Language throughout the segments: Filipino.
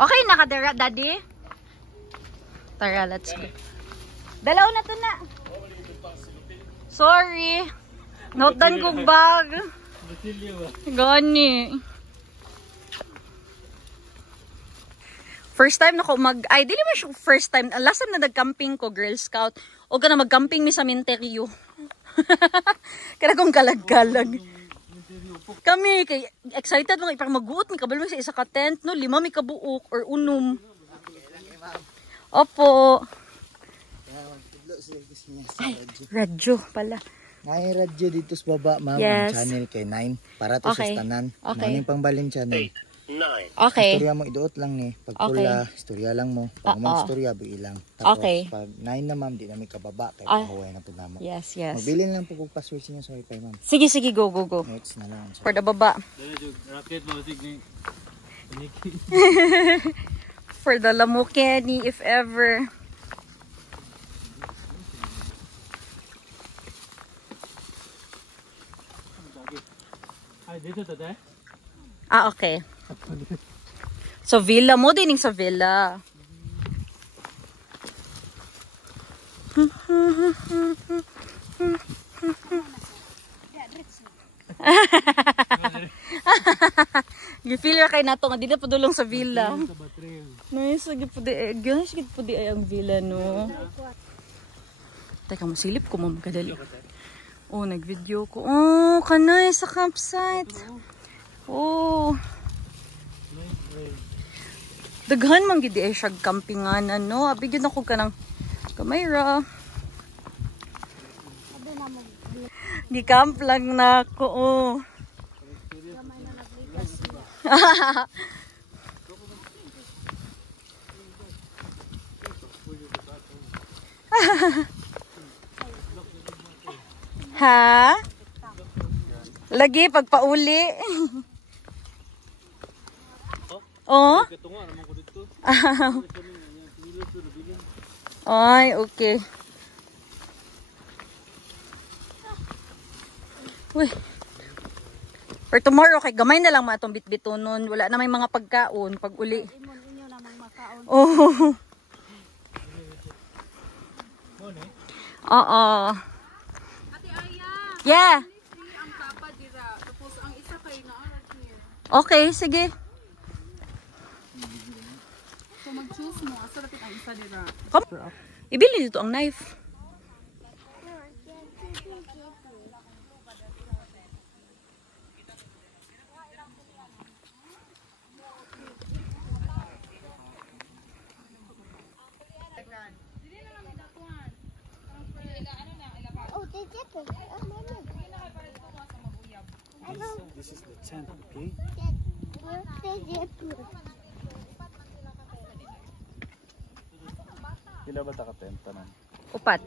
Okay, nakadara, daddy? Tara, let's go. Dalaw na to na. Sorry. Notan kong bag. Gani. First time na ko ay, dili mo siya first time. Last time na nag-camping ko, Girl Scout. O ka na mag-camping mi sa Minteryo. Kaya kong kalag-kalag. Kami, kay excited mga ipang mag-uot. May kabalo sa isa ka tent, no? 5 may kabuok or unum. Opo. Ay, radyo pala. May radyo dito sa baba, ma'am. Yes. Ang channel kay 9. Para to sa tanan. Okay. Maning pangbalin channel. Okay. Istorya mo iduot lang ni. Pag pula, istorya lang mo. Pag istorya, bui lang. Tapos, pag 9 na ma'am, di na may kababa. Kaya pahuway na po naman. Yes, yes. Magbilin lang po kung password niyo sa wifi, ma'am. Sige, sige, go, go, go. Next na lang. For the baba. For the Lamukeni, if ever. Ah, okay. So, villa mo din sa villa. Gifeel kay nato nga di na padulong sa villa. Nice, gid pudi ay ang villa no. Teka mo silip ko mo kadali. Oh, nag-video ko. Oh, kanay sa campsite. Oh. Daghan man gid ay siya campingan ano. Abi gyud ako kanang kamera. Gi-camp lang na ako. Oh. Ha? Lagi pagpauli. Oh? Ay, okay. Uy. For tomorrow, kay gamay na lang matong bitbitonon. Wala na may mga pagkaon pag uli. Oh. Oo. Yeah. Okay, sige. So mag-choose mo, asa dapat ang isa dira. Ibili dito ang knife. This is the tent, okay? Pila ba taka tent tanan? Upat.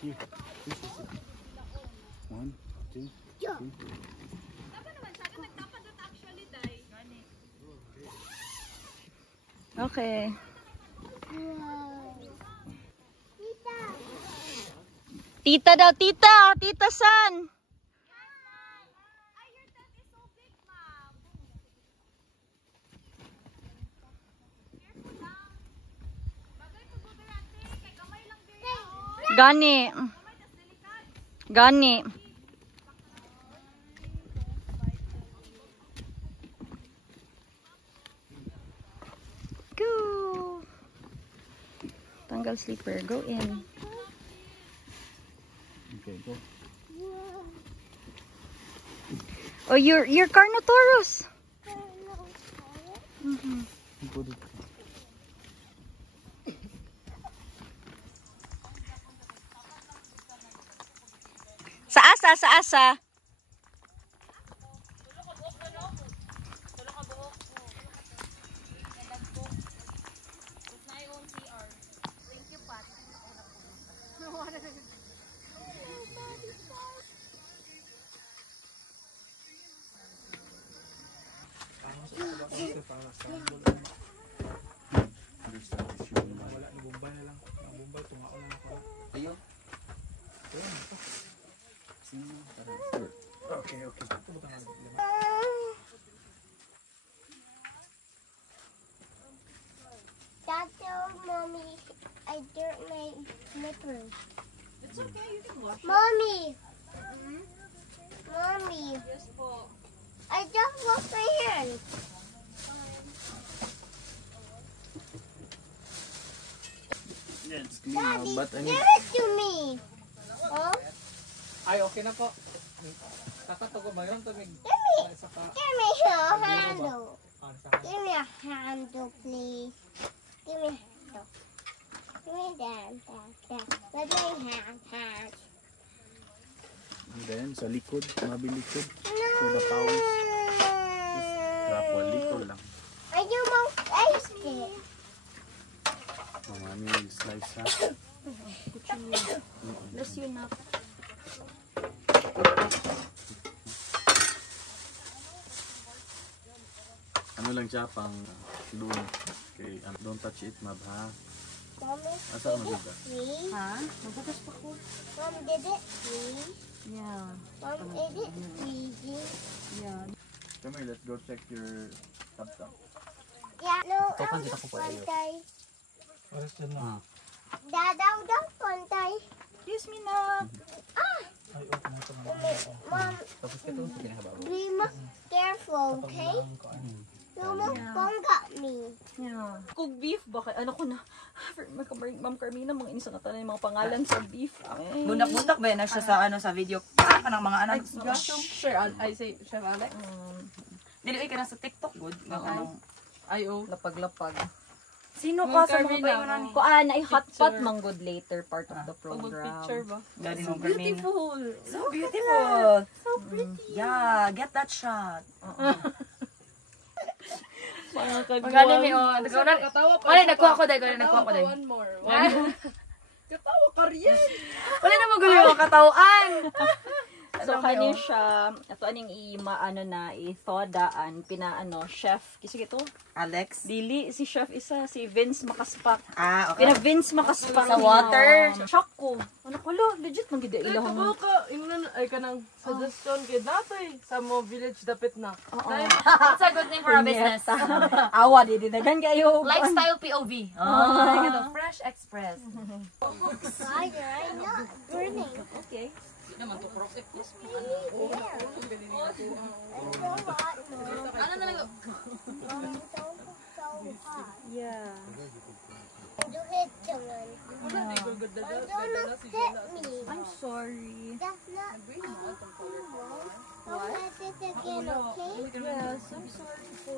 1, 2, 3. Okay. Tita daw, tita. Tita san? Gani. Gani. Go. Tanggal slipper. Go in. Okay, go. Oh, you're Carnotaurus. Go dito. Sa asa. Okay, okay. slipper. It's okay, you can wash it. Mommy! Mommy! Yes, po. I just washed my hands. Yeah, it's clean Daddy, now, but I need... give it to me. Oh? Ay, okay na po. Tatato ko, mayroon to may... Give me your handle. Give me a handle, please. Give me a handle. Give me that. Let my hand. And then, sa likod, mabilikod. No. For the powers. Drop one likod lang. I do most ice cream. Oh, mami will slice ha. Bless you na. Ano lang siya, pang doon. Okay, don't touch it, mab ha. Mommy, Asa did mo it dito? freeze? Ha? Magbukas pa ko. Mom, did it freeze? Yeah. Mom, is it freezing? Yeah. Come here, let's go check your tap-tap. Yeah, no, I'm just kontay. Dadaw daw kontay. Excuse me na. Mom, be more careful, okay? No more bongga me. Yeah. Kung beef, bakit? Ano ko na? Ma'am Carmina, mga inisa na tayo yung mga pangalan sa beef. Ay. Bunak-bunak ba na siya sa ano sa video? Kanang mga anak. Sure, I say, Chef Alex. Dili ka na sa TikTok good. Ay, oh. Lapag-lapag. Sino ka sa mga Carmina, payo ni? Kuan ay hotpot manggod later part of the Pag-picture program. ba? Daddy mo Carmina. Beautiful. So beautiful. So pretty. Yeah, get that shot. Mga Magkano ni oh, Katawa pa. wala nakuha ko dai, nakuha ko dai. One more. Katawa ka rin. Wala na magulo yung katawaan. So kani siya, ato aning ano na ithodaan pinaano chef kasi ito. Alex. Dili si chef isa si Vince Makaspak. Ah, Pina okay. Vince Makaspak Sa water. Shock ko. Ano ko lo, legit man gid Ay, ilahang. kabaw ka. Ingnan, ay ka ng suggestion kay datoy. Sa mo village dapit na. What's a good name for a business? Awa di dagan kayo. Lifestyle POV. Oh, Fresh Express. Spider, I'm not burning. Okay. Naman to cross it. It's so hot, Mom. Ano na lang? Mom, don't put so hot. Yeah. You hit someone. Do not hit me. I'm sorry. That's not cool, Mom. Don't let it again, okay? Yes, I'm sorry po.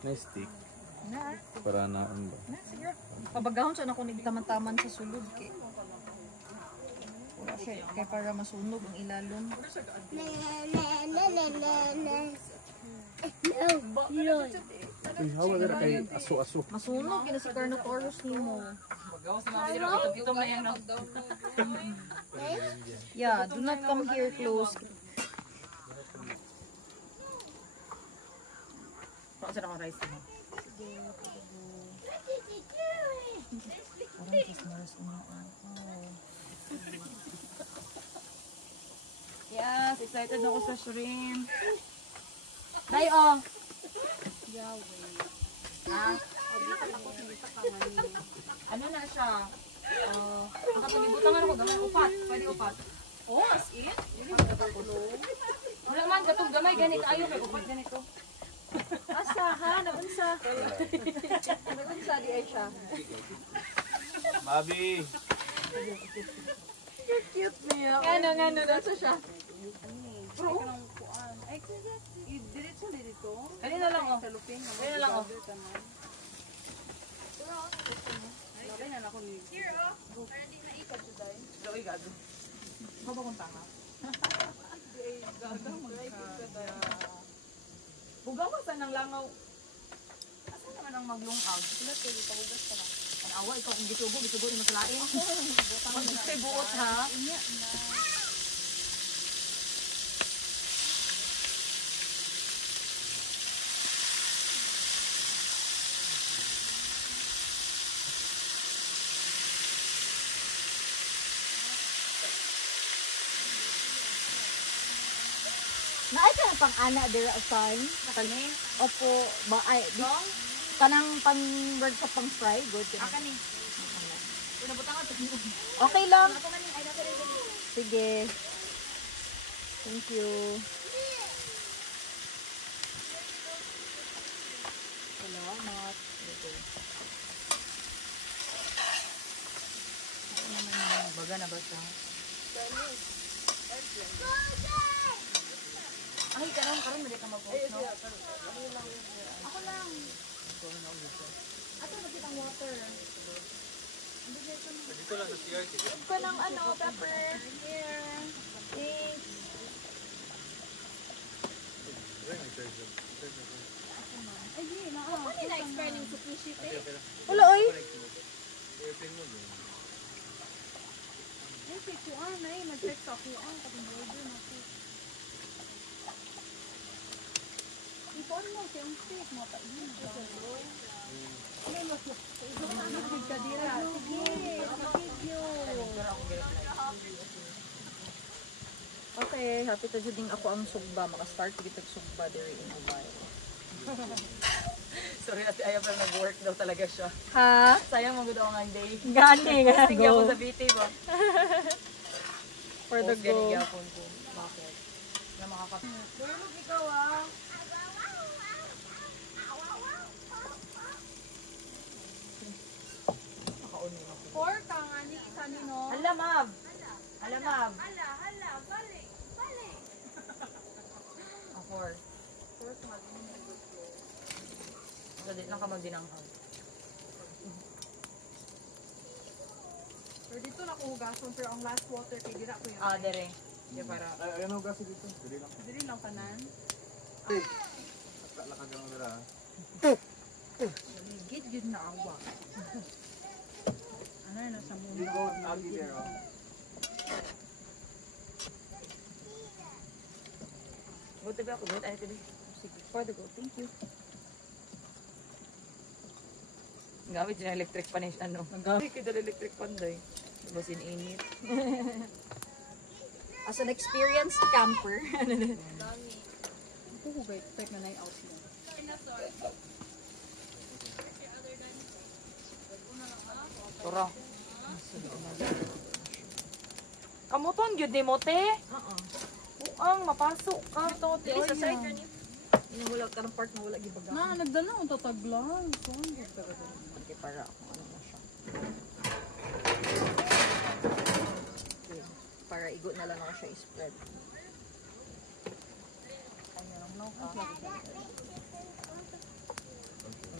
Nice stick. Para naon ba? Sige. Pabagahon siya na kung nagtaman-taman sa sulod kay. Wala siya kay para masunog ang ilalom. Na, na, na, na, na. No, yun. Uy, hawa ka kay aso-aso. Masunog yun si Carnotaurus nimo. Ito na yung Yeah, do not come here close. Saan sa akong rice mo? Yes, excited ako sa shrimp. Day, oh. Ano na siya? Ang katunibutan ako, gamay upat. Pwede upat. Oh, as in? Wala man, katong gamay, ganito. Ayaw, may upat ganito. Asa ha, naunsa. Naunsa di ay siya. Bobby! Cute niya. Ngano, nasa siya. Kanina lang, oh. Kanina lang, oh. Loy, gago. Mabang kong tanga. Bugaw ka saan ng langaw. Asa naman ang maglungaw? Sila pwede pahugas ka lang. Ang awa, ikaw kung gisugo ni masalain. Mag-gusto buot ha. Naay ka pang ana dira assign. Kani? Opo, ba ay Dong? Kanang pang-workshop pang fry, good. Aka ni. Pinabutangan to. Okay lang. Ako man ay dapat rin. Sige. Thank you. Salamat. Ito. Ano naman yung baga na ba siya? Ay, karon mali ka mag-post, no? Ako lang. Ato, bakit ang water? Dito lang sa CRT. Huwag ko ng ano, pepper. Here. Thanks. Ano na-expire ng sushi te? Wala, oy. Ay, si QR na eh. Mag-check sa QR. Kapag order na po. Ipon mo, siyang steak mo. Painin mo. Ano mo siya? Ano ka dira? Sige, video. Okay, happy to juding ako ang sugba. Maka-start kita sugba there in a while. Sorry ate, ayaw pero nag-work daw talaga siya. Ha? Sayang mo daw ang day. Gani nga. Sige ako sa BT ba? For the go. Gani yapon ko. Bakit? Na makakap... Tulog ikaw ah. Nakauni ako. Four ka nga ni isa ni no. Hala, Mab! Hala, Mab! Hala, balik. Four. So, di lang ka magdinanghag. Pero dito na ko hugason pero ang last water kay dira ko yun. Ah, dere. Di para... Ay, ano kasi dito? Dili lang. Dili lang tanan. Lakad lang nila. Gid na awa. Ano na sa mundo? Go, Agi there. Go tabi ako. Go tayo tabi. Sige, for the go. Thank you. Gamit yung electric pan ano. Gamit kita electric pan day. Tapos init. As an experienced camper. Ako hugay take na out mo. Tura. Kamuton gyud ni mo te. Buang mapasok ka to te. Sa side yun yun. Wala ka ng part na wala gibaga. Na nagdala ang tataglan. Okay, para ako ano na siya. Okay. Para igo na lang ako siya i-spread.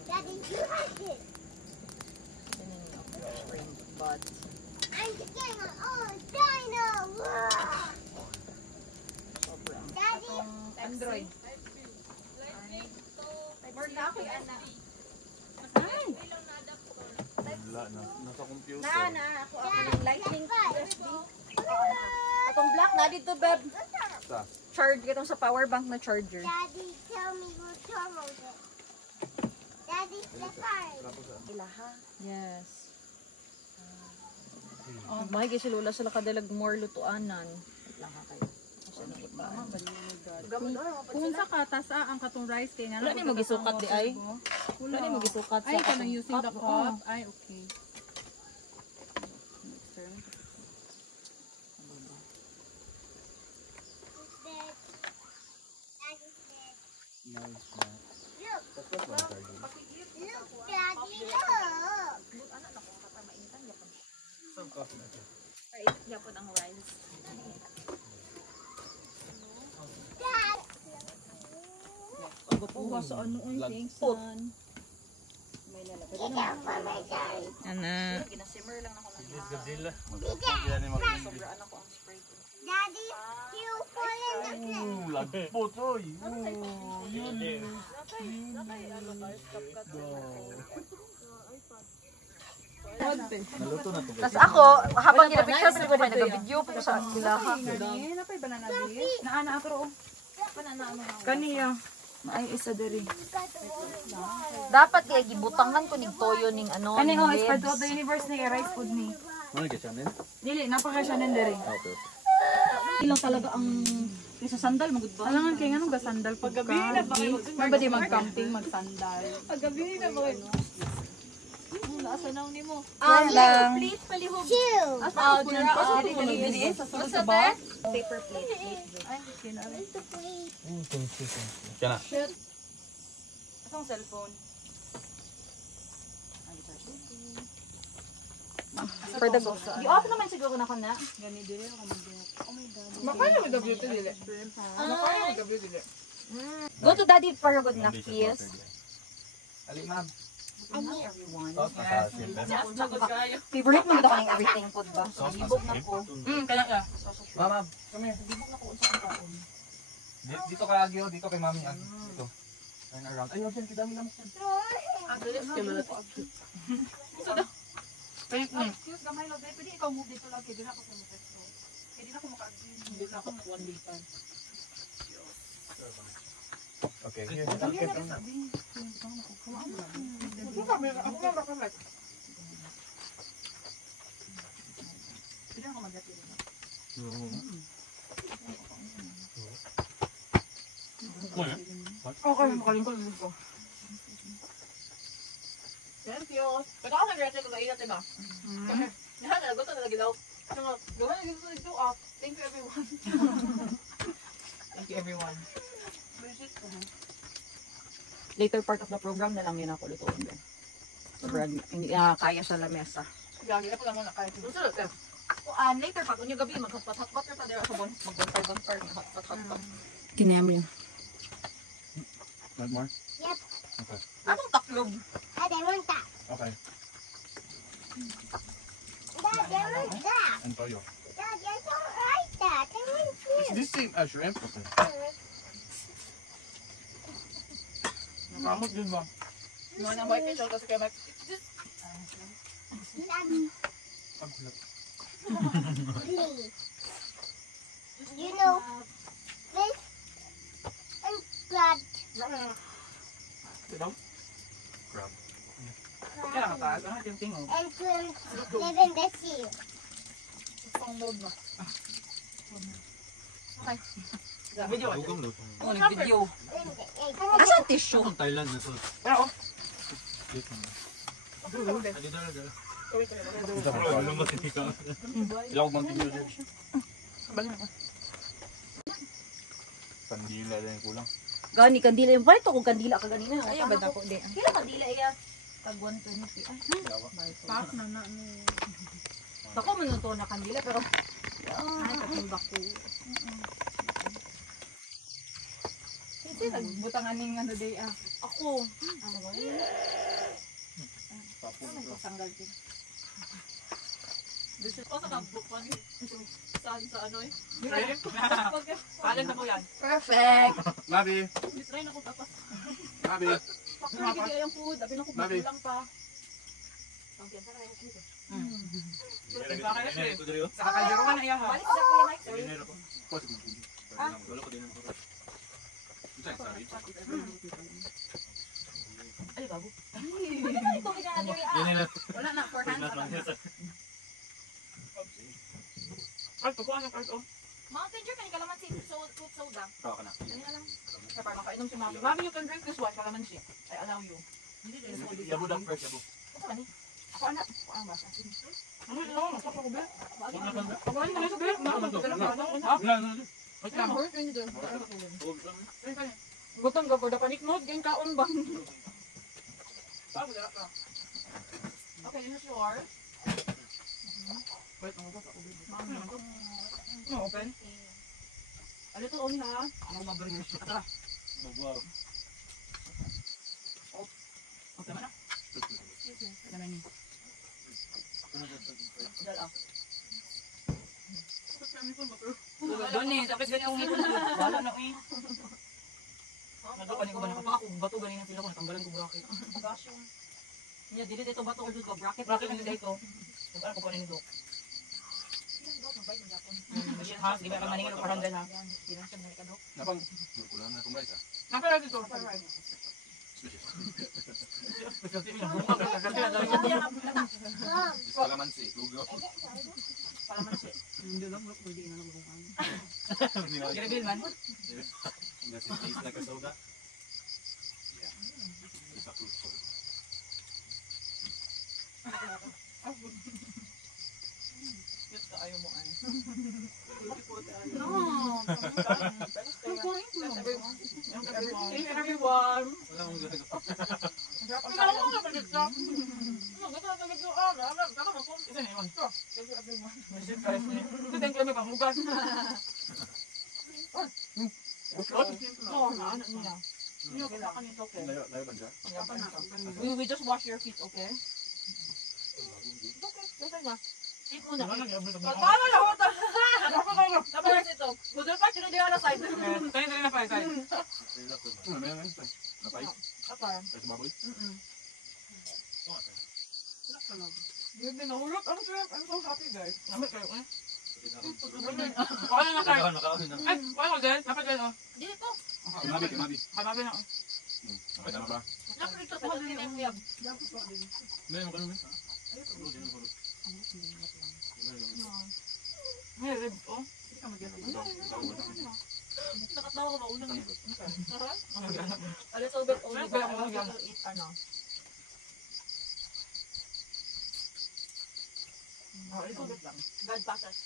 Daddy, you like it. Ganyan yung ako spring buds. I'm getting my own dino. Whoa. Sobrang. Daddy, Android. More na ako yan na. Wala na. Nasa computer. Na, ako ng lightning USB. Atong black na dito, beb. Sa? Charge itong sa power bank na charger. Daddy, tell me what turbo is. Daddy, the card. Ilaha. Yes. Oh, may kasi lula sila kadalag more lutuanan. Wait lang ha kayo. Kasi na iba. Kung sa katas ang katong rice kay na. Wala ni magisukat di ay. Wala ni magisukat sa Ay, ka nang using the cup. cup. Ay, okay. Nice, nice. That's what I'm targeting. Look, Daddy, look. Some coffee na ito. Yapon ang rice. Dad. Pagpuha sa ano ay thanks son. May lalapit na. Ana. Ginasimmer lang ako ng Godzilla. Mag-apog ni mga sobraan ako ang spray. Daddy, you fall in the pit. lagpot, oy. Naluto na to. Tapos ako, habang ginapicture pa naman nag-video pa sa ilaha. Ganyan na pa banana beer. Naana ako ro. Kaniya. Ay isa diri. Dapat kay gibutangan ko ning toyo ning ano. Kani oh, is part of the universe ni rice food ni. Ano ka channel? Dili napaka siya nang diri. Okay. Ilang talaga ang Kisa sandal, magod ba? Alangan kayo nga nung gasandal pag gabi na ba? May ba di mag-camping, magsandal? Paggabi na ba? lang. Plate palihog. Two. What's that? Paper plate. Where's the plate? Kana. Itong cellphone. For the go. Di-off naman siguro na ko na. Gani dili ako mag-get. Oh my God. Makaya mo WT dili. Makaya mo WT dili. Go to daddy para good na, please. Ali, ma'am. Everyone. Sauce na sa siyempre. Favorite mo dito kaning everything food ba? So, libog na po. Kaya nga. Ma'am, come here. Dito ka lagi, dito kay mami. Dito. Turn around. Ay, option, kidami lang. Excuse gamay lo, pwede ikaw move dito lang kaya di na ako sa pwesto. Kaya di na ako maka-agree. Hindi na ako one day time. Okay. Pwede ako mag-get dito. Okay, makalingkod ko. Thank you. Pagka ako nag-react ko kayo diba? Lahat na gusto na lagi daw. Gawa na gusto dito ah. Thank you everyone. Thank you everyone. Later part of the program na lang yun ako lutuin din. Sobrang hindi kaya sa lamesa. Gagi ako lang muna kahit. Gusto na. Later pag unyo gabi mag-hot water pa dira sa bonus mag-bonfire hot. Kinam yun. Want more? Yep. Okay. Anong taklob? Dad, I want that. Okay. Dad, I want that. And toyo. Dad, I don't like that. I want It's this same as shrimp. Okay. Nakamot din ba? Mga nang white fish kasi kaya Please. You know, fish and crab. Crab. kaya nakataas. Ano yung tingog? And shrimp live in the sea. Video ka. Oh, nag-video. Hey, Asan tissue? Thailand na to. Pero oh. Ano mo tinika? Ilawag mang tingin din. Kandila din yung kulang. Gani kandila yung balik ko kandila ka ganina. Ay, ba na ko di. Kila kandila iya tag 120. Ay, Pak na na ni. ako man to na kandila pero ay katimbak ko. Kasi nagbutangan ning ano day ah. Ako. Nagpasanggal din. Saan sa ano eh? Kalan na po yan. Perfect. Mabi! Try na ko tapas. Mabi! Pakuli yung food. Abi na ko Mabi. lang pa. Sa kakaldero ka na iya ha. Ay bago. Wala na for hands. Kalto ko ano kalto. Mountain Dew kanina kalaman si fruit soda. Tawa ka na. Dali na lang. Kaya para makainom si Mami. Mami, you can drink this one. Kalamansi. I allow you. Hindi din soda. Yabo lang first, yabo. Ito ba ni? Ako anak. Ako ang basa. Ano yun ako? Masok ako ba? Ako ano na sabi? Ha? Wait lang. Hurt yun dito. Gutom ka for the panic mode. Ganyan kaon ba? Okay, this is yours. Wait, ano ba sa ubi? No, open. A little only ha. Ano mabring yung shit? Tara. Wow. Okay ba na? Naman ni. Doon eh, dapat ganyan akong ngipon. Bala na eh. Nagapanin ko ba nakapaka kung bato ganyan ang pila ko, natanggalan ko bracket. Gosh yung... Niya, dili dito bato or dito, bracket ang dito. Nagparan ko pa rin dito. Machine house, di ba kang maningin o paranggan ha? Di lang siya maningin ka dok. Napang, kulang na itong rice ah. Napala dito. Kalamansi, lugaw. Hindi lang, pwede na lang kung ano. Girabil man. Nasi taste like a soda. Yeah. It's a fruit soda. Ayaw mo ay. Everyone. Wala akong gagawin. Layo ba siya? We just wash your feet, okay? Eat muna. Paano na ho? Tapos ito. Budol pa, sino di ala side? Tayo na pa, tayo. Napay? Apa? Ay, baboy? Hindi nahulog. Ano sila? I'm so happy, guys. Namit kayo, eh? Wala na kayo. Ay, wala ko din. Dapat din, oh. Dili po. Kinabi. Hanabi na, oh. Okay, tama ba? Dapat dito sa din yung yab. Hindi, mo kanumi. Ay, rib, oh. Nakatawa ko ba unang yun? Ano yan? A little bit only, Ano but ba? I want Ano yan? to eat ano. Oh, ito bit lang. God passes.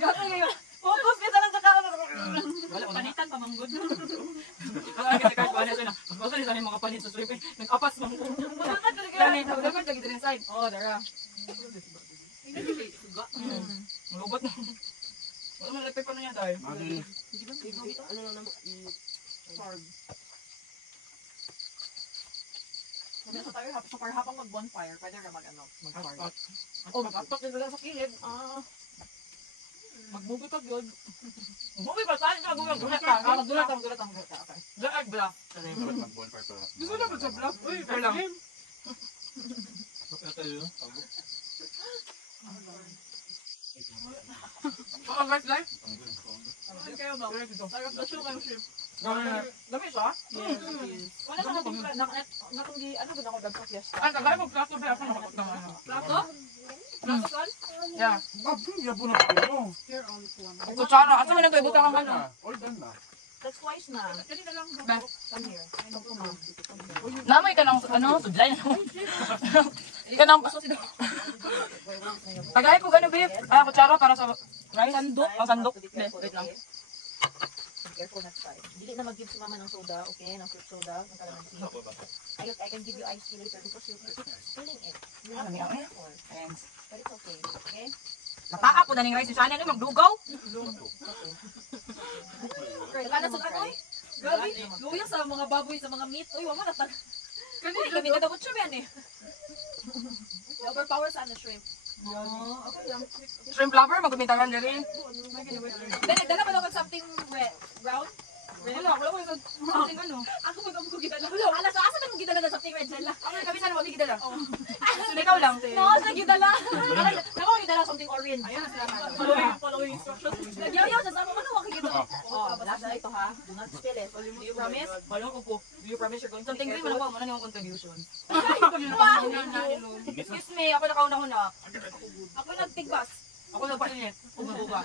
Gato ngayon. Focus kita lang sa kaon. Wala ko na. Panitan pa manggod. Wala ka kahit paano siya na. Basta rin sana yung mga panit sa swipe. Nag-apas mang ko. Dapat lagi din inside. Oh, dara. Malubat na. Wala man lepek pa na niya tayo. Ano lang naman i-carb. Sabi sa tayo, habang mag-bonfire, pwede ka mag-carb. Oh, mag-apak din sila sa kilid. Mag-movie ka, good. Movie ba? Saan ka? Gulat ka. Magdulat ka. Okay. Black black. Mag-bonfire pa. Gusto na ba sa black? Uy, fair lang. Bakit tayo? Baka guys, live? Ano kayo ba? Sarap na siya kayo shrimp. Dami siya? Wala ka nakong ano ba ako dagsa fiesta? Ay, kagaya mo plato ba? Ako nakapot ng ano. Plato? Plato son? Yeah. Hindi po na po. Kutsara. Asa man nagay butang ang ano? All done na. That's twice na. Kani na lang. Ba? Come here. Namoy ka ng ano? Sudlay na. Ika ng... Kagaya ko gano, babe. Kutsara para sa rice. Sandok? Sandok. Wait lang. Careful not side. Dili na mag-give si mama ng soda, okay? Ng fruit soda, ng kalamansi. I can give you ice tea later because you're spilling it. You're not careful. Thanks. But it's okay, okay? Napaka po na ning rice si Shana ni magdugaw. Wala na sa katoy? Gabi, luya sa mga baboy, sa mga meat. Uy, wala na pala. Kami kadabot siya yan eh. Overpower sa ano, shrimp. Okay lang. Shrimp lover, magkumintaran diri. Then, nagdala ba naman something red? Brown? Wala ko yung something ano. Ako mag-amgo gidala. Alas, asa na mong gidala na something red dala? Ako kami sana mo gidala. So ikaw lang. No, sa gidala. Ako gidala something orange. Ayun na sila. Following instructions. Nagyaw-yaw sa sama. Ano makikita? Oh, last na ito ha. Do not spill it. Do you promise? Wala ko po. Do you promise you're going to Something take green, care? malawa Mo na yung contribution. Wow! Excuse me, ako nakauna-una. Ako nagtigbas. Ako nagpainit. Uga-uga.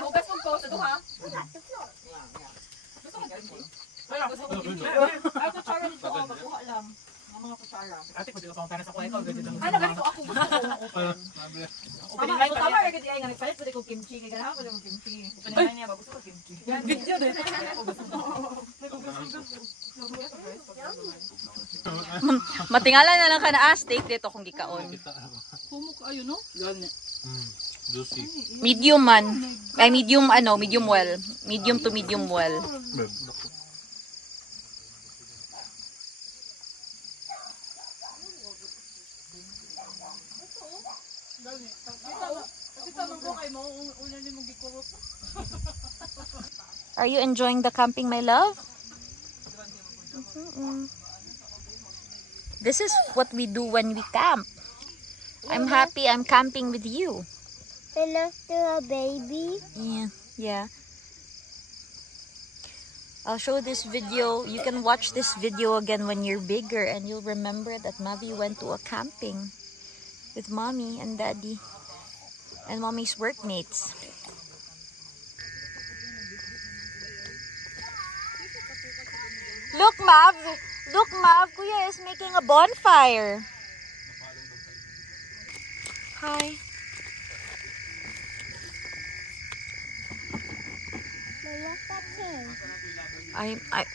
Nahugas mong po sa duha. Gusto ko ay kutsara dito ako. Makuha lang. Ang mga kutsara. Ate ko dito pang para sa kuya ko. Ano ganito ako gusto ko. Tama rin kasi ay nga nagpalit pwede ko kimchi. Kaya ganahan pwede ko kimchi. Panahan niya ba? Gusto ko kimchi. Video din. Matingala na lang ka na steak dito kung gikaon. Humok ayo no? Juicy. Medium man. Ay medium medium well. Medium to medium well. Are you enjoying the camping, my love? This is what we do when we camp. I'm happy I'm camping with you. Enough to a baby. Yeah. I'll show this video. You can watch this video again when you're bigger and you'll remember that Mavi went to a camping with mommy and daddy. And mommy's workmates. Look, Mav! Look, Mav! Kuya is making a bonfire. Hi.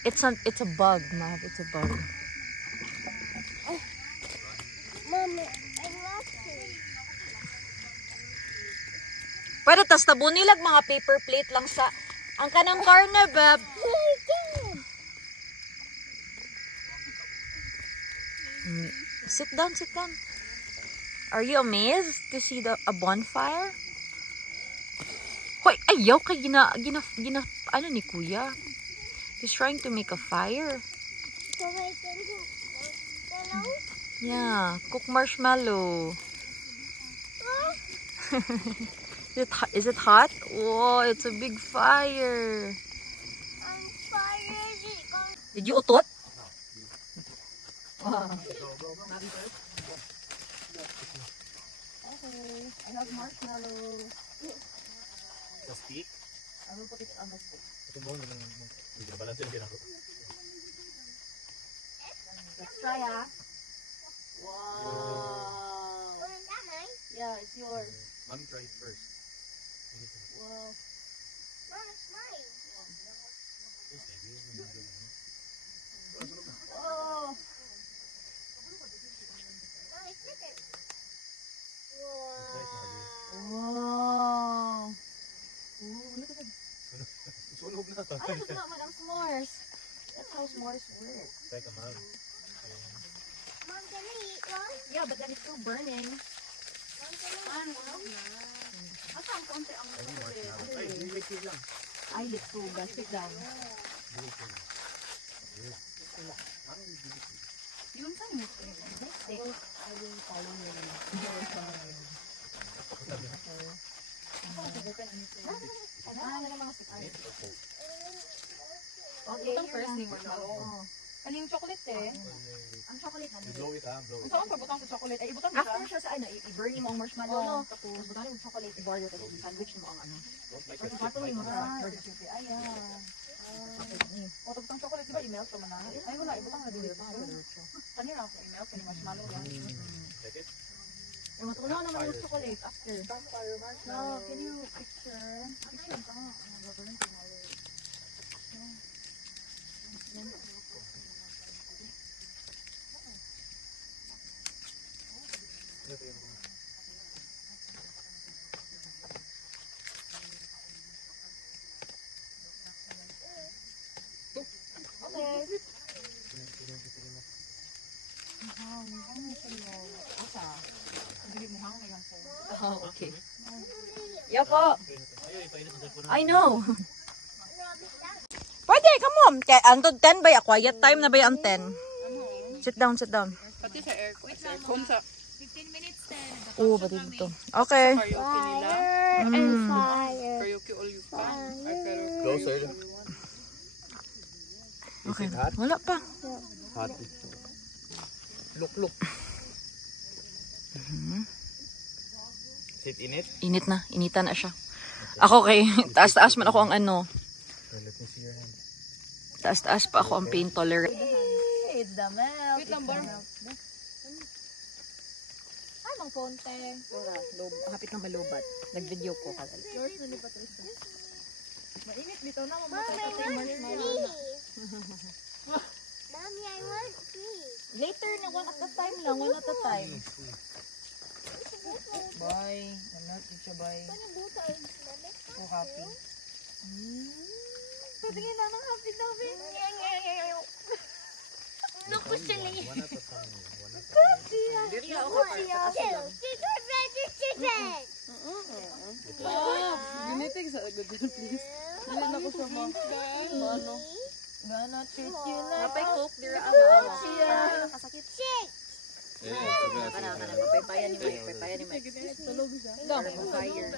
It's a bug, Mav. It's a bug. Mommy, I love you. Pwede tas tabunilag mga paper plate lang sa ang kanang corner, Bab. Sit down, sit down. Are you amazed to see a bonfire? Hoy, ayaw kay ano ni Kuya? He's trying to make a fire. So I can do marshmallow? Yeah, cook marshmallow. Is it hot? Whoa, it's a big fire. I'm fired. Did you utot? I have marshmallow. Sa stick? I will put it on the stick. Ito mo, hindi na balansin din ako. Let's try, ah. Wow. Wasn't that mine? Yeah, it's yours. Mommy try it first. Wow. Mom, it's mine. Oh. Mom, it's bigger. Wow. Sunog na ito. Ay, gusto naman ang s'mores. That's how s'mores work. Teka, Mom. Mom, can I eat one? Yeah, but then it's still burning. Mom, can I eat one? Asa ang konti ang Ay, liquid lang. ay, litsuga. Sit down. Yung saan mo? I will follow you. Okay, itong first name mo. Ano yung chocolate eh? Ang chocolate na You blow it, ha? Blow it. saan pa butang sa chocolate? Ay, ibutang After siya sa ano, i-burn mo ang marshmallow. Tapos butang yung chocolate. I-border ko yung sandwich mo ang ano. Like Tapos a matuloy mo sa birthday. Ay, o, tapos ang chocolate, di ba i-melt ko na? Ay, wala. Ibutang na din ito. Kanina ako i-melt ko yung marshmallow yan. Like it? Eh, matulungan naman yung chocolate after. No, can you picture? Picture ka nga. Gagawin ko na yun. Oh, okay. Yeah po. I know. Pwede, come on. Antod 10 ba ya? Quiet time na ba ang 10? Sit down, sit down. Pati sa aircon sa 15 minutes then. Oo, pati dito. Okay. karaoke nila. And fire. Karaoke all you can. Ay, karaoke. Closer. Okay. Wala pa. Hot. Look. Sit in it. Init na. Initan na siya. Ako kay, taas-taas man ako ang ano. Let me see your hand. Taas-taas pa ako ang pain tolerant. It's the milk. Wait lang, Bar. Anong fonte? Hapit na malubat. Nag-video ko ka. Yours na ni Patricia. Mainit dito na. Mommy, I want three. Mommy, I want three. Later na, one at a time lang. One at a time. Bye. Ano, teacher, bye. So happy. Patingin na ng happy namin. Look what's in it. One at a time. Chicken. Ginitig sa good please. Dili na ko sa mga. Ano? Gonna treat you like Napay coke, dira a Kasakit. Chick. Paypayan ni Mike. Fire.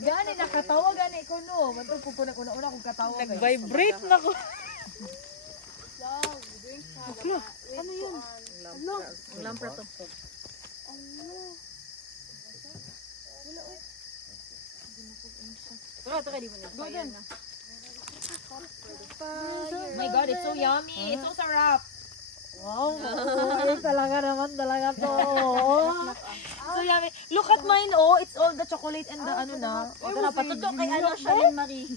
Gani, nakatawa gani ko no. Matog ko na una kong katawa. Nag-vibrate na ko. Ang lampra to. Oh my God, it's so yummy. It's so sarap. Wow. Talaga naman, talaga to. So yummy. Look at mine, oh. It's all the chocolate and the ano na. Ito na patutok kay ano, Sharon Marie.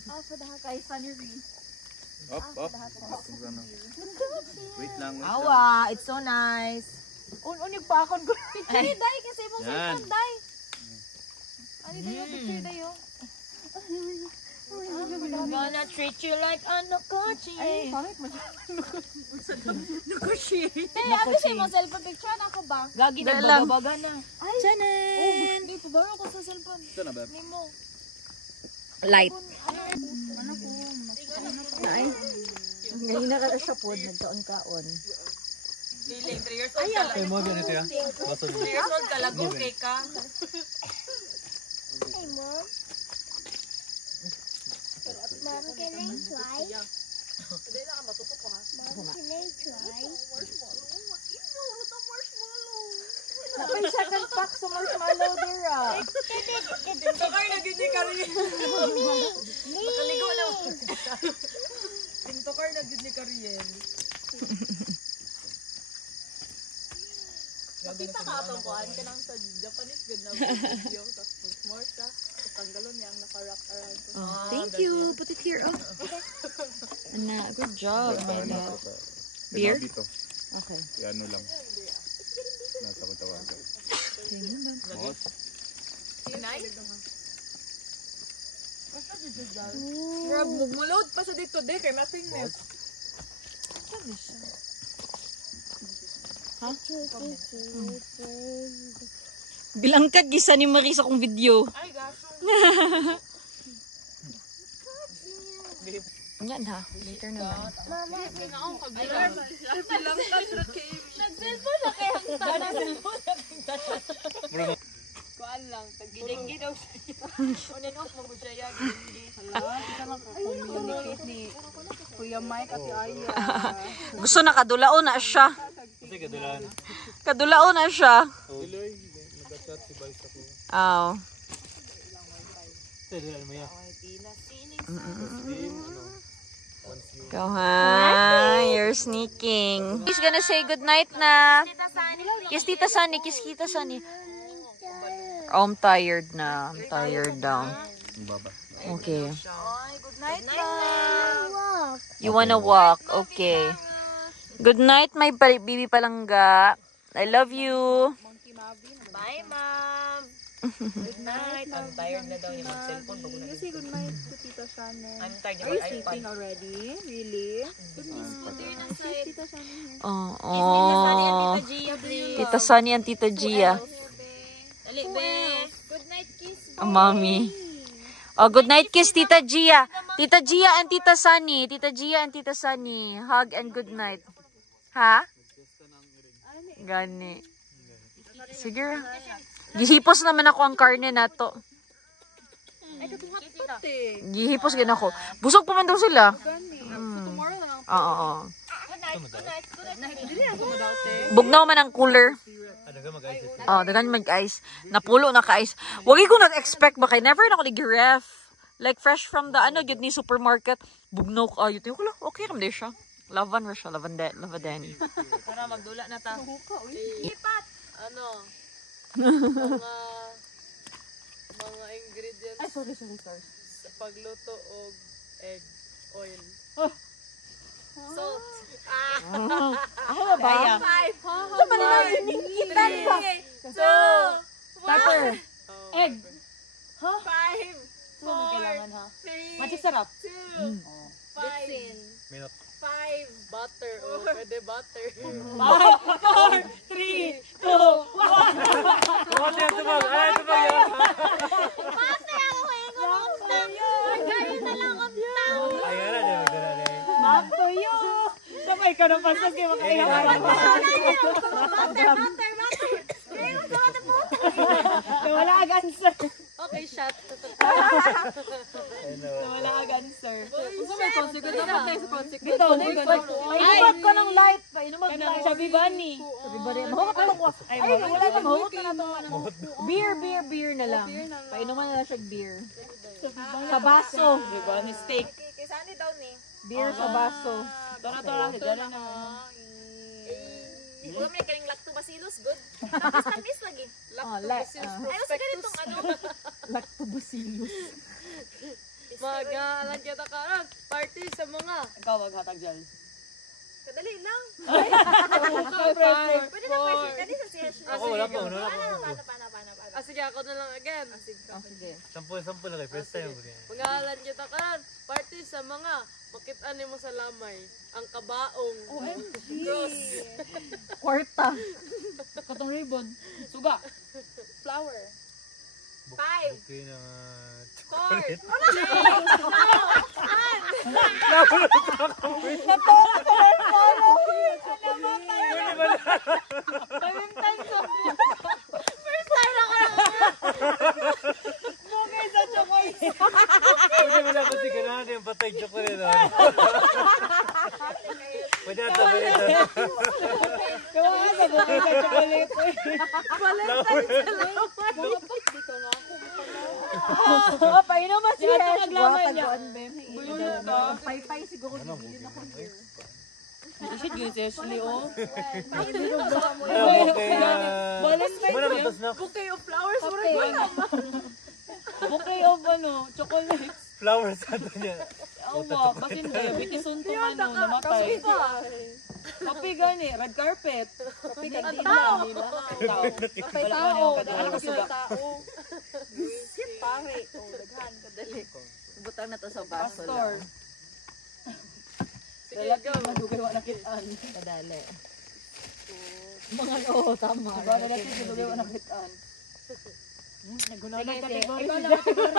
Up. Wait lang. Awa, it's so nice. Unyog pa akong ko. Ay. Day, kasi mong Yan. cellphone, Day. Ano dayo, picture dayo? I'm gonna treat you like a nokochi. Ay, pangit mo. Negotiate. Hey, ate siya mo cellphone picture na ako ba? Gagi na baga-baga na. Ay, Chanen! hindi pa ba ako sa cellphone? Ito na, Beb. Nemo. Light. Ay. Ngayon na ka sa pod, nagkaon-kaon. Feeling 3 years old ka lang. Mo ganito ya. 3 years old ka lang, okay ka. Hey, Mom. Mom, can I try? Mom, can I try? Napay second pack sa marshmallow there ah. Tintakar na gini ka rin. Nakaligo na. Tintakar na gini ka rin. Pati pa katampuan ka lang sa Japanese good na video. Tapos mag-smart ka. Tapos tanggalon niya ang naka-wrap around. Thank you. Put it here. Oh. Anna, good job, my love. Beer? Dito. Okay. Ano lang. Nasa ko tawagan. Grab, mugmulod pa sa dito, de. Kay masingness. Bilangkad gisa ni Marie sa kong video. Ay, gaso. Yan ha. Later naman. Nag-cellphone na kaya ang tanan. Kuan lang, tagilinggi daw siya. On and off mo ko siya, gilinggi. Communicate ni Kuya Mike at Aya. Gusto na kadulao na siya. Kasi kadulan. Kadulao na siya. Diloy, nag-chat si Baris ako. Aw. Diloy mo ya. Go ha. You're sneaking. He's gonna say good night na. Kiss Tita Sunny. Kiss Tita Sunny. Oh, I'm tired na. I'm tired daw. Baba. Okay. Good night, love. You wanna walk? Okay. Good night, my baby palangga. I love you. Bye, Mom. Good night. I'm tired na daw niya mag-cellphone. Bago na Say good night to Tita Shannon. I'm tired Are niya you mag-iPad. sleeping already? Really? Tita Shannon. Oh, Oh. oh. Tita Sunny and Tita Gia. Dali, be. Good night, kiss. Oh, mommy. Oh, good night kiss, Tita Gia. Tita Gia and Tita Sunny. Tita Gia and Tita Sunny. Hug and good night. Ha? Gani. Sige. Gihipos naman ako ang karne na to. Gihipos gina ako. Busog pa man daw sila. Oo. Bugnaw man ang cooler. Oh, dagan mag-ice. Napulo na ka-ice. Wagi ko nag-expect ba kay never na ako nag-ref. Like fresh from the ano gyud ni supermarket. Bugnaw ka ayun. Ko lang okay ram di siya. Lavan ra siya, lavandani. Tara, magdula na ta. Lipat! Ano? Mga ingredients. Ay, sorry. Sa pagluto og egg oil. Salt. Ako ba ba? 5. Sa manila iniitan pa. 2. Pepper. Egg. 5. 4. Kailangan ha. 3. Machi sarap. 2. 5. Minute. 5. Butter. Oh, pwede butter. 5, 4, 3, 2, 1. Ay, tubag yun. Ay, gana din, magdala din. Matuyo. Sabay ka na pasag kayo makailangan. Wala ag answer. Okay, shot. Wala ka answer. Gusto may consequence. Dapat tayo sa consequence. Ito, painumat ko ng light. Painumat ko ng Sabi ba ni? Sabi ba rin, mahukot na ko. Ay, wala na mahukot na naman. Beer na lang. Painuman na lang siya beer. Sa baso. Diba? Ni steak. Kisani daw ni. Beer sa baso. Tora. Dala na. Huwag mo kaning lactobacillus, good. Tamis lagi. Ay, sa ganitong ano. Lactobacillus. Magalan kita karon. Party sa mga. Ikaw maghatag dyan. Kadali lang. Pressure. Pwede na pressure. Kani sa session. Ako wala pa. Paano. Sige, ako na lang again. Sige. Sampu lang kayo. First time. Magalan kita karon. Party sa mga. Makita mo sa lamay. Ang kabaong. OMG. Gross. Kwarta. Katong ribbon. Suga. Flower. 5. Okay na. 4. Pwede mo na kasi ganahan yung patay chocolate. Pwede na ito. Kawawa sa bukay sa chocolate. Painumat siya. Ito maglaman niya. Pay-pay siguro. Shit, guys, Ashley, oh. Bouquet of flowers. Bouquet of chocolates. Flowers ato niya. Awa, basin diabetes unto namatay. Kape gani, red carpet. Kape gani. Tao. Wala ka suga. Pare. Daghan. Kadali. Butang na to sa baso Pastor. lang. Lalaki madugay wa nakitaan. Kadali. Mga oo, tama. Diba lalaki madugay wa nakitaan. Nagunaw ng kategory. Ikaw lang kategory.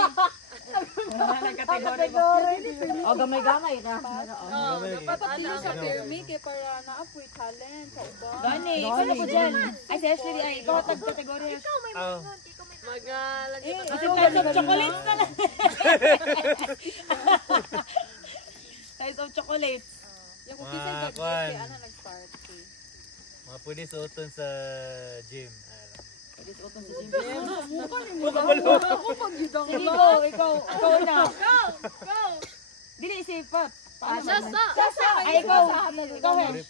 Nagunaw ng kategory. O, gamay-gamay na. Dapat dito sa Permi kay para na-apoy talent sa uba. Gani, ikaw na ko dyan. Ay, si Ashley, ay, ikaw tag kategory. Ikaw may mangon. Magalan kita. Kasi types of chocolates na lang. Types of chocolates. Yung cookies and Mga cookies kwan. kay ano nag-start. Mga pwede suoton sa gym. Sige, ikaw na. Go! Dili, si Pat. Sasa! Ay, ikaw. Ikaw, Brief.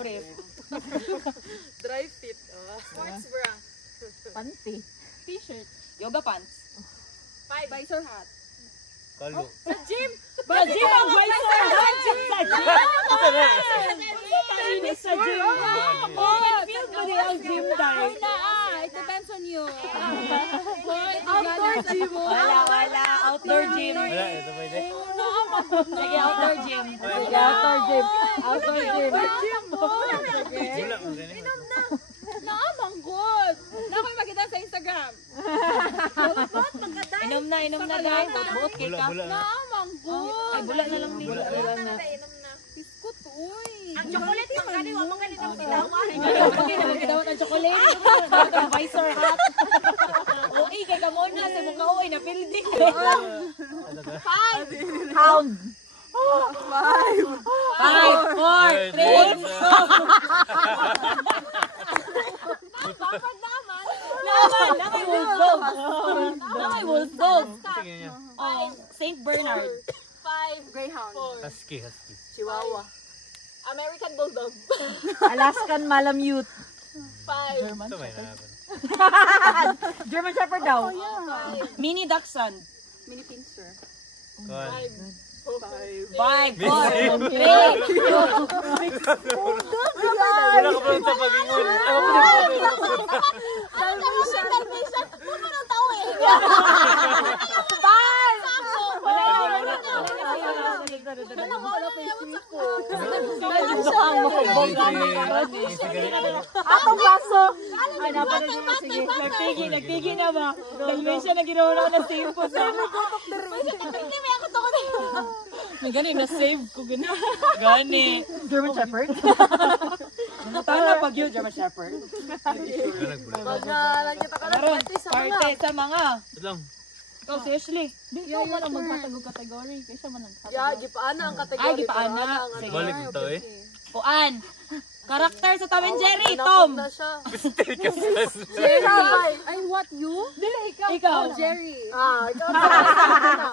Brief. Dry fit. Sports bra. Panty. T-shirt. Yoga pants. 5. Visor hat. Kalo. Sa gym! Sa gym ang visor hat! Kainis sa gym. Feel ko din ang gym time. It depends on you. Outdoor gym. Wala. Outdoor gym. Wala, ito pwede. Sige, outdoor gym. Sige, outdoor gym. Outdoor gym. Wala, ang ganyan. Naamang good. Nakoy makita sa Instagram. Inom na dahil. Buot kay ka. Bula. Naamang good. Ay, bula na lang ni. Bula na. Biskut, uy. Ang chocolate yung kani, wala magaling ang bitawan. Magkidawat ang chocolate. Magkidawat ang visor hat. Uy, kay ka mo na. Sa mukha uy, na-building. Pound. 5, 4, 3. Namay bulldog. Namay bulldog. Sige niya. Saint Bernard. 5. Greyhound. Husky. Chihuahua. American Bulldog. Alaskan Malamute. 5. Ito may nakakon. German Shepherd daw. Mini Dachshund. Mini Pincer. Kon. 5, 4, 3. Wala ka pa sa pag-ingon. Ako pa Atong baso. Ay, napanood mo. Sige. Nagtigi na ba? Dahil siya na ginawa na save po sa... Gani, na-save ko gani. Gani. German Shepherd. Tara pag yun, German Shepherd. Pag kita ka ng party sa mga. Party sa mga. lang. Ikaw, si Ashley. Di ikaw man ang magpatagong kategory. Kaysa man ang Yeah, gipaana ang kategory. Ay, gipaana. Sige. Balik ito eh. Puan. Karakter sa Tom and Jerry, Tom. Na siya. Ay, what you? Dili, ikaw. Ikaw. Jerry. Ikaw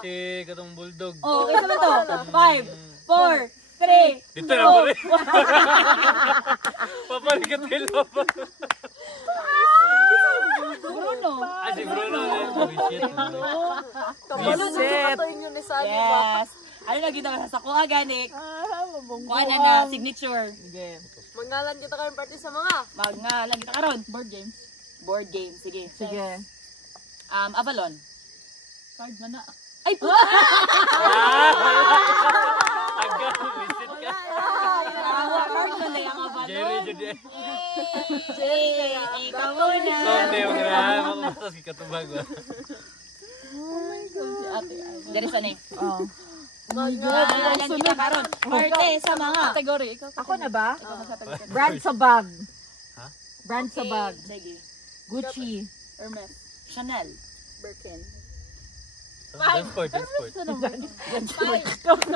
Si katong bulldog. Oh, isa ba to? 5, 4, 3, Dito na po rin. Papalikat nila pa. Bruno. Si Bruno. Shit. Kabalo sa katuin yun ni Sunny ba? Yes. Ano na gina sa kuha ganik? Kuha na signature. Sige. Manggalan kita kayong party sa mga. Mag-ngalan kita karon. Board games. Board game. Sige. Sige. Avalon. Card man na. Ay, puta! Agad, visit ka. Card na na yung Avalon. Jerry, Judy. Jerry, ikaw muna. Sunday, yung grabe. Makumasas ka katubag ba? Dari sa ni. Oh. Mag-ngalan kita karon. Party sa mga. Kategory, ikaw. Ako na ba? Ikaw magkategory. Brand sa bag. Ha? Brand sa bag. Sige. Gucci. Hermes. Chanel. Birkin. Transport.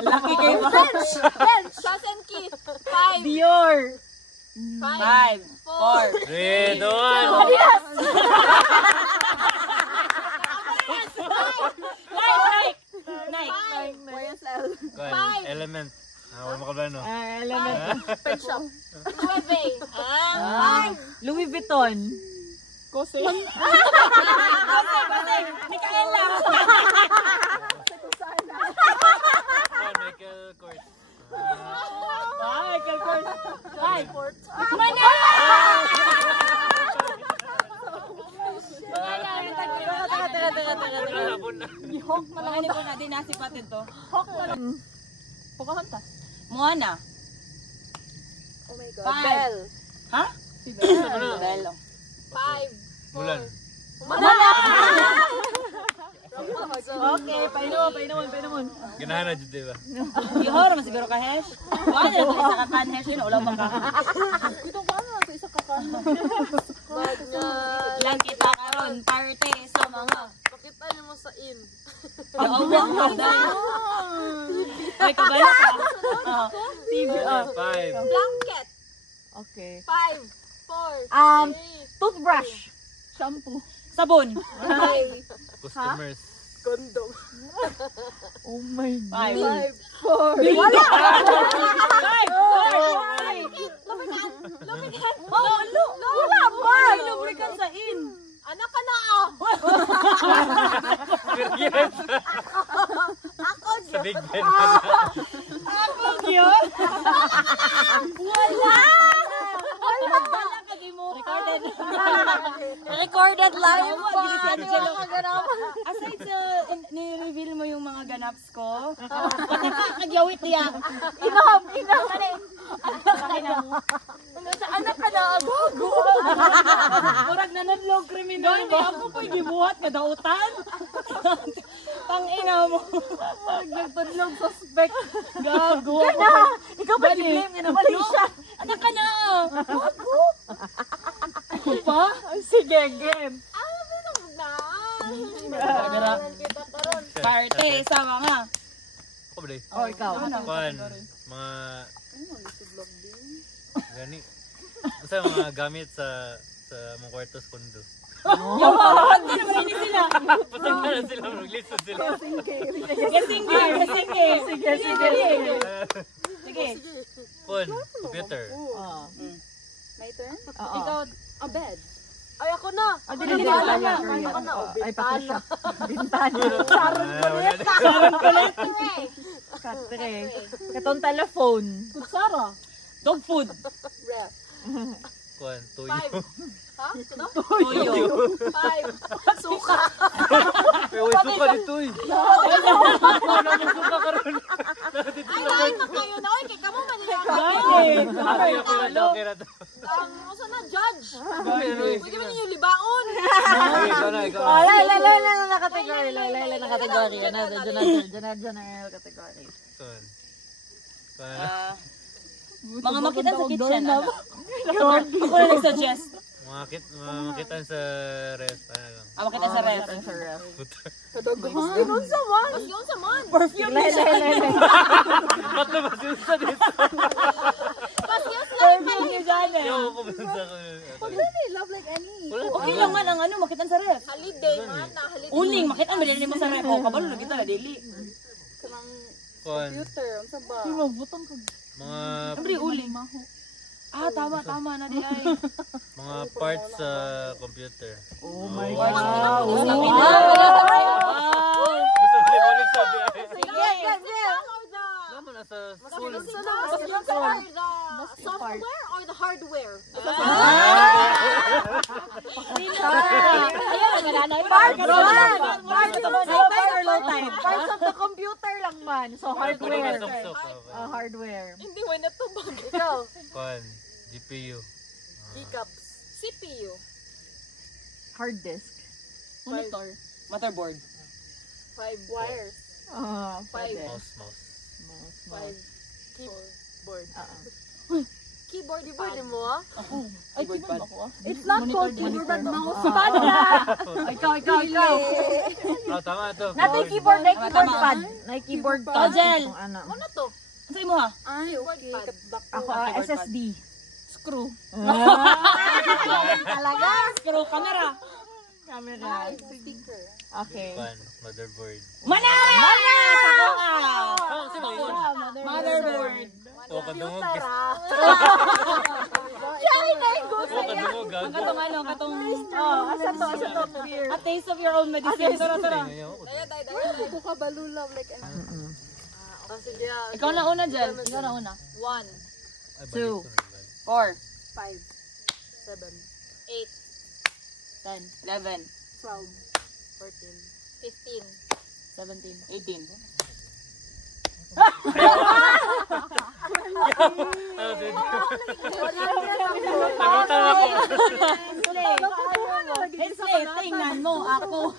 Lucky kayo ba? Bench! Shots and Keith! 5, Dior. 5, 4, 3, 2, 1. Nike. YSL. Element. Wala mo ka ba no? Element. Pen shop. 9. Louis Vuitton. Kose. Micaela. Michael Kors. Michael Kors. Transport. Mana! Hawk Malaki ko na din nasipatin to. Pocahontas. Moana. Oh my God. 5. Bell. Ha? Bell. 5. Mulan. Okay, painuman. Ganahan na dyan, diba? Ihor, mas siguro ka, Hesh. Wala na ito isa ka kan, Hesh. Yun, ulam ka. Ito ba na sa isa kakan? Yan kita karon party sa mga. Pakita niyo mo sa in. Yaawang ka dahil. Ay, kabalo ka. TV. 5. Blanket. Okay. 5, 4, 3, Toothbrush. Shampoo. Sabon. Customers. condom. Oh my 5. 5, 4. Wala! 5. Wala pa! Lubricant sa in. Anak ka na Sa Big Ben. Ako yun? Wala! Wala ka di mo. Recorded live pa. Aside sa ni-reveal mo yung mga ganaps ko, nagyawit niya. Inom! Anak ka na, agogo! Murag na nadlog kriminal. Hindi ako pa gibuhat ka dautan. Pang-ina mo. Nagpadlog suspect. Gago. Ikaw ba i-blame nga na Malaysia? Anak ka na. Gago. Ako pa? Sige, game. Parte sa mga. Ako ba day? Oh, ikaw. Kuan, mga gani. Basta mga gamit sa mga kwartos kondo. Yung mga hindi naman ini sila. Pasag na lang sila, mag-listen sila. Sige. Kuan, computer. My turn? Oo. Ikaw, a bed. Ay, ako na. Dili. Ay, Patricia. Bintana. Sharon Katre. Katong telephone. Kutsara. Dog food. Ref. Kuan, tuyo. 5. Ha? Ano? Tuyo. 5. Suka. Pero may suka dito eh. Wala may suka karon. Ay, lahat na kayo na. Oy, kay kamo manila. Okay na to. Asa na, judge? Pwede mo ninyo libaon. Ikaw na. Lala na kategory. Lala na kategory. General category. Kuan. Mga makitan sa kitchen. Ako na nag-suggest. Makita sa ref. Ano lang. Makita sa ref. Yun sa man. Mas yun sa man. Perfume. Ba't na ba siya sa dito? Mas yun sa Perfume ni Janet. Yung ako ba sa love like any. Okay lang man ang ano, makitan sa ref. Holiday man na holiday. Uling, makitan mo din mo sa ref. O, kabalo na kita na daily. Computer, ang saba. Mga Siyempre, uling. Tama na di ay. mga parts sa computer. Oh my God. Gusto mo ulit sa di ay. Naman nasa school. Software or the hardware? Parts of the computer lang man. So, hardware. Hardware. Hindi, why na to bag? Ikaw. GPU. Keycaps. CPU. Hard disk. Monitor. Motherboard. 5 wires. 5. Mouse. 5 keyboard. Keyboard, di ba mo ah? Ay, keyboard pad ako. It's not called keyboard but mouse. Ikaw. Tama ito. Natin keyboard na keyboard pad. Na keyboard pad. Tojel. Ano to? Ano sa'yo mo ha? Keyboard pad. Ako, SSD. Screw. Talaga? Screw camera. Speaker. Okay. Motherboard. Mana! Motherboard. Kadungog. Katong asa to. A taste of your own medicine. Tara. Ako ka balulaw like sige. Ikaw na una, Jel. Ikaw na una. 1, 2, 4, 5, 7, 8, 10, 11, 12, 14, 15, 17, 18. Tingnan mo ako.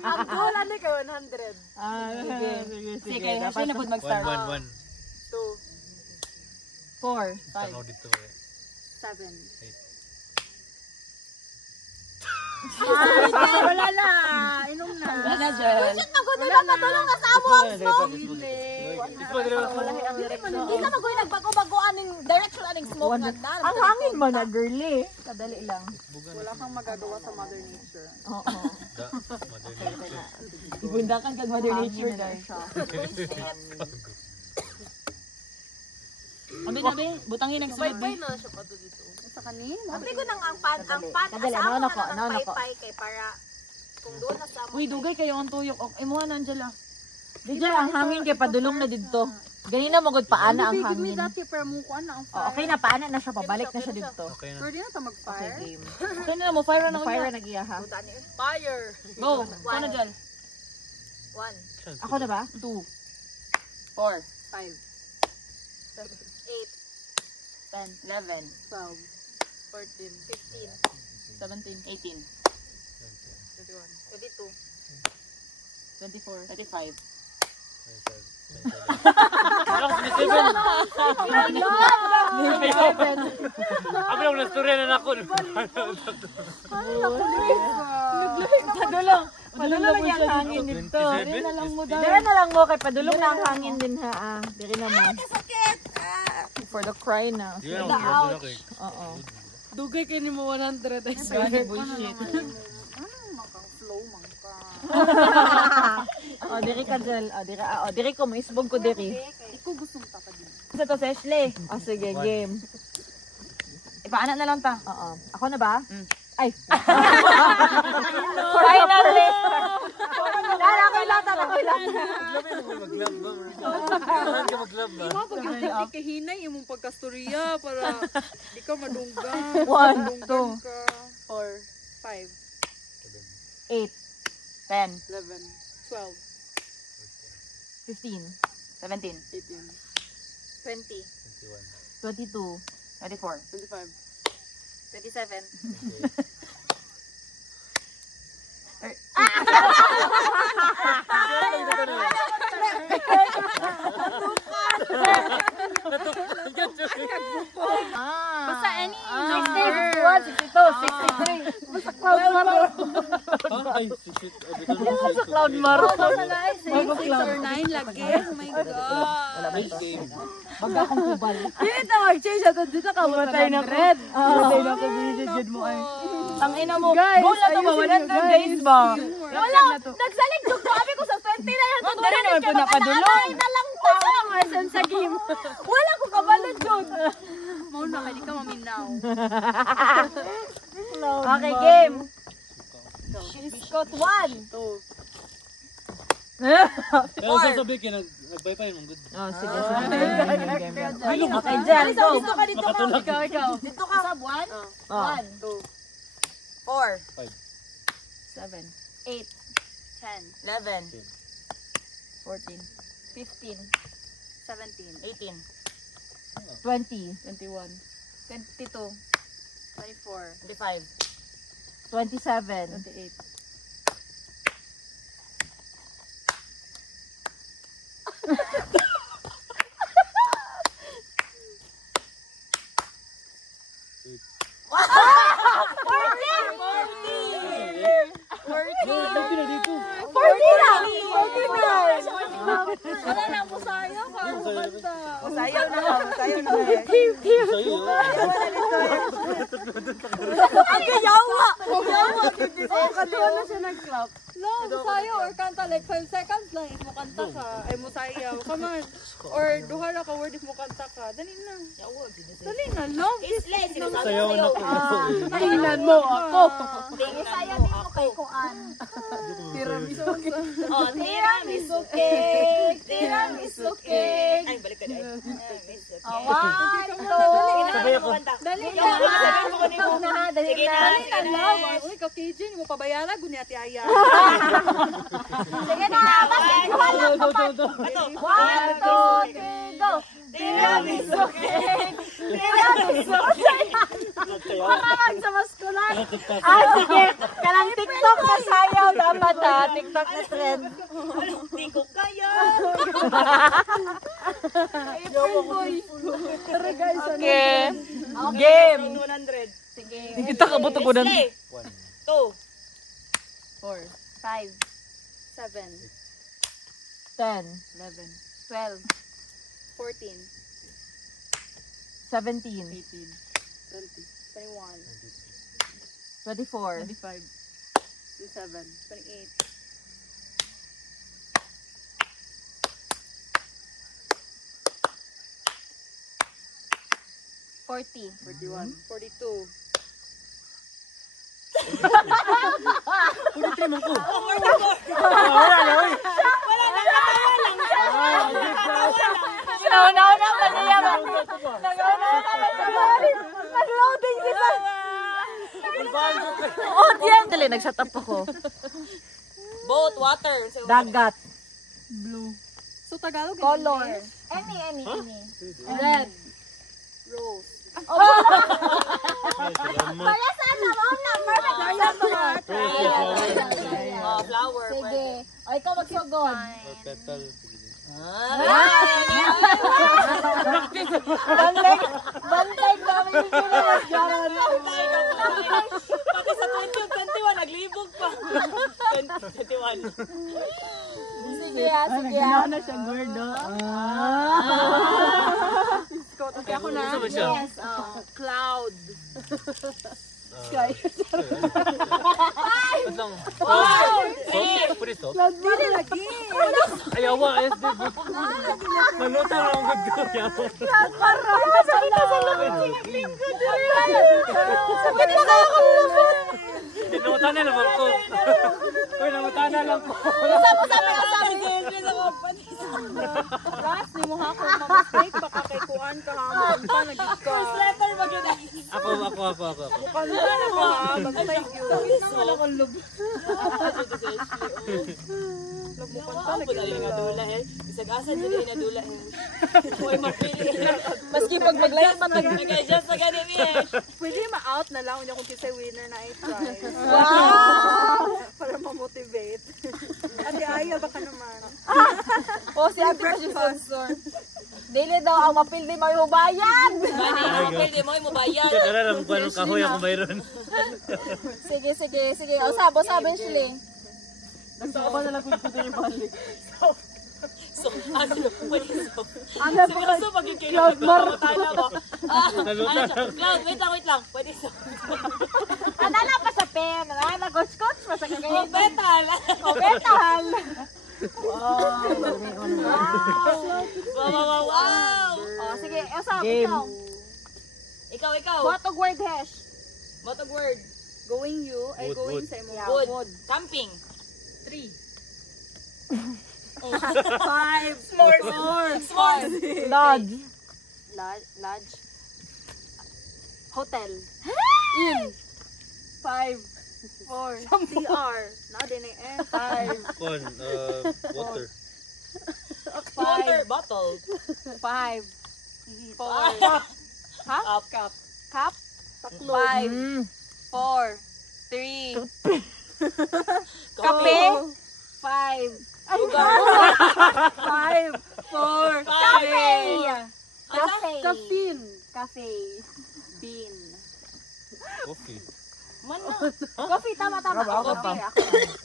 Ang goal ano ka 100. Sige, Ashley na po mag-start. 1. 2, 4. 5. Ano dito eh. 7. Wala na. Inom na. Wala na, Jel. Madulong na sa amo ang smoke. Hindi Hindi ka magoy nagbago-bago aning direction aning smoke nga na. Ang hangin mo na, girly. Kadali lang. Wala kang magagawa sa Mother Nature. Oo. Ibundakan kag Mother Nature, guys. Abi, butangin ang side. na siya pa dito. Sa kanin? Sabi ko nang ang pan Kadali, asawa naon na ako, naon ako. pay kay para kung doon na sa Uy, dugay kayo ang tuyok. Imuha na, Angela. Diyan, ang hangin kay padulong na dito. Ganina mo gud paana ang hangin. pero mo kuan na ang Okay na, paana na siya, pabalik na siya dito. Okay na. Pwede na ta mag-fire. Game. Okay na mo, fire na Fire unya. nag-iya ha. Fire. Go, ano dyan? 1, Ako na ba? 2, 4, 5, 7, 10, 11, 8, 12, 14, 15, 17, 18, 22, 24, 25. Abi lang nasturya na ako. Padulong. Padulong lang yung hangin dito. Dire na lang mo Dire na lang mo, kay padulong na ang hangin din ha. Dire na mo. For the cry na. Oo. Dugay kayo ni mo 100. Bullshit. O, diri ka, Jel. O, diri ko, maisbog ko diri. Ikaw gusto mo tapad din. Isa to, Ashley. O, sige, game. Ipaanak na lang ta. Oo. Ako na ba? Ay. Finally! Lalaki lang. Mag-love ba? Saan ka mag-love ba? Pag kahinay imong pagkastorya para di ka madungga. 1, 2, 4, 5, 8, 10, 11, 12, 15, 17, 18, 20, 22, 24, 25, 27. Ay, shit. Dito Cloud Maro. 6 or 9 lagi. Oh my God. Base game. Dito, mag-change ako. Dito ka, matay na ko. Matay na ko, binigyan mo ay. Ang ina mo, goal na to ba? 100 days ba? Wala, nagsalig ko. Sabi ko sa 20 na yan. Wala naman po napadulong. Na lang tao ang sa game. Wala ko kabalad yun. Mauna ka, di ka maminaw. Okay, game. Scott 1. Pero sasabihin kayo, nag-bye-bye mong good. Oh, sige. Okay, Jen, go. Dito ka, dito ka. Ikaw. Dito ka. Sub 1? 1, 2, 4, 5, 7, 8, 10, 11, 10, 14, 15, 17, 18, 20, 21, 22, 24, 25, 27, 28. Wala na po sayo. Para kumanta. Masayaw na ka. sa'yo. Ang kayawa! Katuwa na siya nag-clap. No, musayo or kanta like 5 seconds lang if mo kanta ka. Ay musayaw. Come on. Or duha na ka word if mo kanta ka. Dali na. Dali na. Long is Sayaw na ko. Tingnan mo ako. Saya din mo kay Kuan. tiramisu. Oh, tiramisu cake! Tiramisu cake! Ay, balik ka na. Dali ako. Dali na. Dali Dali na. Uy, ka-KJ, mo pabayara. Gunya ti Aya. Sige na! One, two, three, go! Tiramisu cake! Tiramisu cake! Parang sa maskulan! Ah, sige! Kanang TikTok na sayaw dapat ha! TikTok na trend! Tikok kayo! Tara guys, Okay! Game! 100. Sige! Kita ka ba ito ko 2 4, 5 7, 10 11, 12 14, 17 20, 21, 24 25, 27, 28, 40 41, 42. Nauna-una pa niya ba? Nag-una-una pa niya. Nag-loading sila. Oh, diyan. Dali, nag-setup ako. Boat, water. Dagat. So Tagalog and Color. English? Any. Red. Rose. Wala sana mo na perfect. Oh, flower. Sige. O, ikaw magsugod. Petal. Bantay kami yung sulat. Pati sa 2021, naglibog pa. 2021. Sige ha. na siya gordo. Okay, ako na. Yes. Cloud. Put it up. Dili lagi. Ayawa, SD. Manuto na ang good ko. Namutan na naman ko. Uy, namutan na lang ko. Last ni mo ako ma-mistake baka kay kuan ka hamon pa nagit ka. Letter ba yun? Ako. Kanta na ko ha. Bantay gyud. Wala kong lub. Log mo kanta Ako na yung nadula eh. Isag-asa dyan yung nadula eh. Huwag mapili. Maski pag mag-live pa Nag-adjust sa ganun eh. Pwede ma-out na lang kung kisay winner na i-try. Wow! Para ma-motivate. Ate Aya baka naman. O, si Ate pa siya sponsor. Dili daw ang mapildi may hubayan. Bani, ako pwede mo, mabayad. Kaya lang, kung anong kahoy ako mayroon. Sige. O, sabon siling. Nagtaka na lang kung gusto niyo balik. So, ano, pwede so. Ano po Siguro so, magkikita tayo mo. Cloud, wait lang. Pwede so. Adala pa sa pen. Nagos-coach pa sa kagayin. Kobetal. Kobetal. Wow. Oh, sige, Elsa, Ikaw. Botog word hash. Botog word. Going you, ay going sa imo. Wood. Camping. 3. 5. S'mores. Lodge. Lodge. Hotel. In. 5. 4. CR. Now din eh. 5. Water. 5. Bottle. 5. 4. Cup. Cup. 5. 4. 3. Kape. 5. 5. 4. Cafe. Cafe. Caffeine. Cafe. Bean. Coffee. Coffee, tama. Ako Coffee. pa. Ako.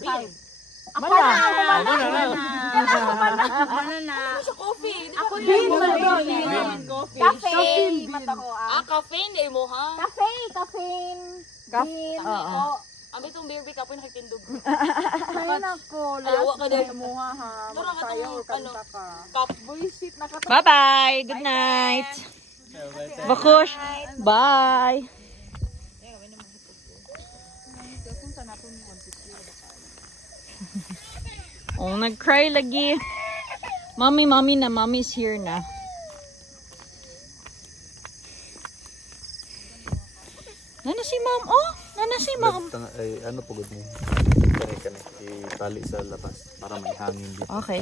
5. Ako na. Banana. Sa coffee. Ako Bean. Cafe. Mata ko Caffeine di mo ha? Cafe. Bean. Abi tong beer ka po nakitindog. Ayun ako. Ayaw ka din. Mo ha. Turang Sayaw atong ka ka. cup. Buisit na ka. Bye-bye. Good night. Bakush. Bye. Oh, nag-cry lagi. Mommy na. Mommy's here na. Nana si mom. Oh, nana si mom. Ay, ano pagod mo? Kani. Itali sa labas para may hangin dito. Okay.